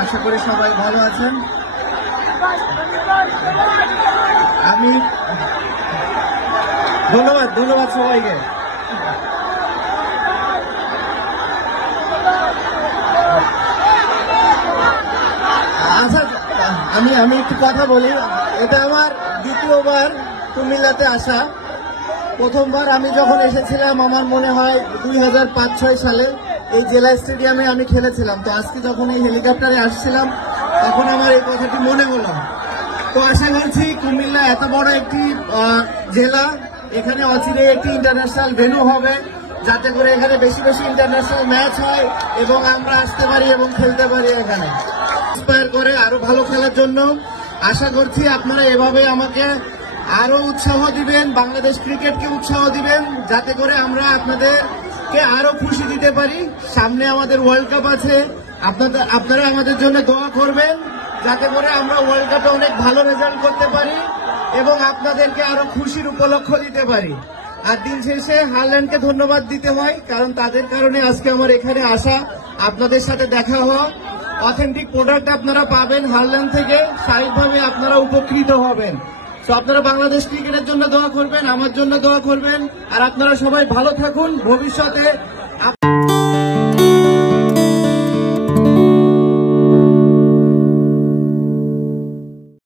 আশা করি সবাই ভালো আছেন। আমি ধন্যবাদ সবাইকে। আচ্ছা, আমি একটু কথা বলি। এটা আমার দ্বিতীয়বার কুমিল্লাতে আসা। প্রথমবার আমি যখন এসেছিলাম আমার মনে হয় 2005-06 সালে এই জেলা স্টেডিয়ামে আমি খেলেছিলাম। তো আজকে যখন এই হেলিকপ্টারে আসছিলাম তখন আমার এই কথাটি মনে হলো। তো আশা করছি কুমিল্লা এত বড় একটি জেলা, এখানে অচিরে একটি ইন্টারন্যাশনাল ভেন্যু হবে, যাতে করে এখানে বেশি বেশি ইন্টারন্যাশনাল ম্যাচ হয় এবং আমরা আসতে পারি এবং খেলতে পারি এখানে ইন্সপায়ার করে আরো ভালো খেলার জন্য। আশা করছি আপনারা এভাবে আমাকে আরো উৎসাহ দিবেন, বাংলাদেশ ক্রিকেটকে উৎসাহ দিবেন, যাতে করে আমরা আপনাদেরকে আরো খুশি দিতে পারি। সামনে আমাদের ওয়ার্ল্ড কাপ আছে, আপনারা আমাদের জন্য দোয়া করবেন, যাতে করে আমরা ওয়ার্ল্ড কাপে অনেক ভালো রেজাল্ট করতে পারি এবং আপনাদেরকে আরো খুশির উপলক্ষ দিতে পারি। আর দিন শেষে হারল্যান্ডকে ধন্যবাদ দিতে হয়, কারণ তাদের কারণে আজকে আমার এখানে আসা, আপনাদের সাথে দেখা হওয়া। অথেন্টিক প্রোডাক্ট আপনারা পাবেন হারল্যান্ড থেকে, স্বাভাবিকভাবে আপনারা উপকৃত হবেন। তো আপনারা বাংলাদেশ ক্রিকেটের জন্য দোয়া করবেন, আমার জন্য দোয়া করবেন, আর আপনারা সবাই ভালো থাকুন। ভবিষ্যতে